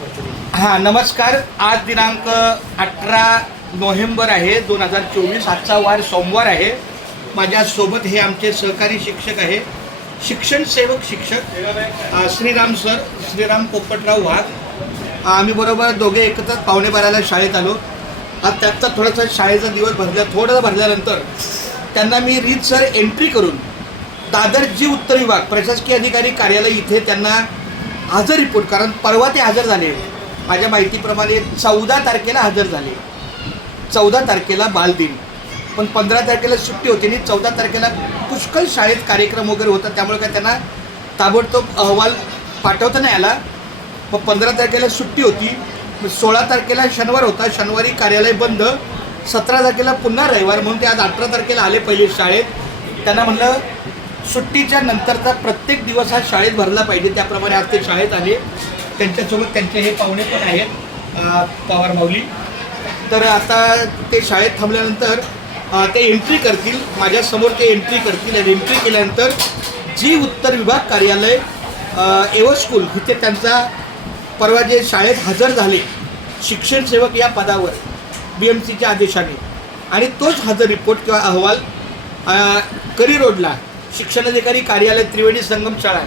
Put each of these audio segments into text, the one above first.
हां नमस्कार. आज दिनांक 18 नोव्हेंबर आहे 2024. आजचा वार सोमवार आहे. माझ्यासोबत हे आमचे सहकारी शिक्षक आहे, शिक्षण सेवक शिक्षक श्रीराम सर, श्रीराम पोपटराव वाघ. आम्ही बरोबर दोघे एकत्र 11:15 शाळेत आलो. आज त्याचा थोडासा शाळेचा दिवस थोडं भरल्यानंतर त्यांना मी रीतसर एंट्री करून दादर जी उत्तर विभाग प्रशासकीय अधिकारी कार्यालय इथे त्यांना हजर रिपोर्ट, कारण परवा ते हजर झाले. माझ्या माहितीप्रमाणे 14 तारखेला हजर झाले. 14 तारखेला बालदिन, पण 15 तारखेला सुट्टी होती आणि 14 तारखेला पुष्कळ शाळेत कार्यक्रम वगैरे होता, त्यामुळे काय त्यांना ताबडतोब अहवाल पाठवता नाही आला. मग 15 तारखेला सुट्टी होती. 16 तारखेला शनिवार होता, शनिवारी कार्यालय बंद. 17 तारखेला पुन्हा रविवार, म्हणून ते आज 18 तारखेला आले पहिले शाळेत. त्यांना म्हणलं सुट्टीच्या नंतरचा प्रत्येक दिवस हा शाळेत भरला पाहिजे, त्याप्रमाणे आज ते शाळेत आले. त्यांच्यासोबत त्यांचे हे पाहुणे पण आहेत, पवार माऊली. तर आता ते शाळेत थांबल्यानंतर ते एंट्री करतील, माझ्यासमोर ते एंट्री करतील. आणि एंट्री केल्यानंतर जी उत्तर विभाग कार्यालय एवो स्कूल इथे त्यांचा परवा जे शाळेत हजर झाले शिक्षण सेवक या पदावर BMCच्या आदेशाने, आणि तोच हजर रिपोर्ट किंवा अहवाल करी रोडला शिक्षणाधिकारी कार्यालय त्रिवेणी संगम शाळा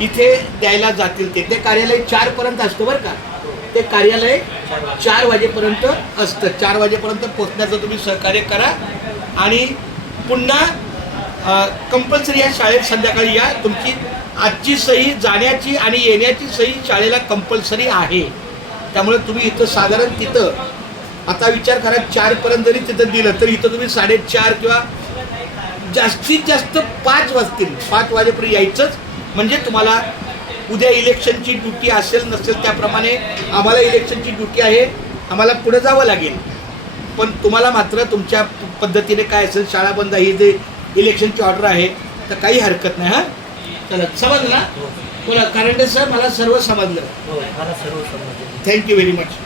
इथे द्यायला जातील. ते कार्यालय 4 पर्यंत असतं बरं का. ते कार्यालय 4 वाजेपर्यंत असतं. 4 वाजेपर्यंत पोचण्याचं तुम्ही सहकार्य करा. आणि पुन्हा कंपल्सरी या शाळेत संध्याकाळी या. तुमची आजची सही, जाण्याची आणि येण्याची सही शाळेला कंपल्सरी आहे. त्यामुळे तुम्ही इथं साधारण तिथं आता विचार करा, 4 पर्यंत जरी तिथं दिलं तर इथं तुम्ही 4:30 किंवा जास्तीत जास्त 5 वाजतील. 5 वाजेपर्यंत यायचंच. म्हणजे तुम्हाला उद्या इलेक्शनची ड्युटी असेल नसेल त्याप्रमाणे आम्हाला इलेक्शनची ड्युटी आहे, आम्हाला पुढे जावं लागेल. पण तुम्हाला मात्र तुमच्या पद्धतीने काय असेल, शाळा बंद ही जे इलेक्शनची ऑर्डर आहे तर काही हरकत नाही. हां चला, समजलं ना? बोला कारंडे सर, मला सर्व समजलं. मला सर्व समजलं. Thank you very much.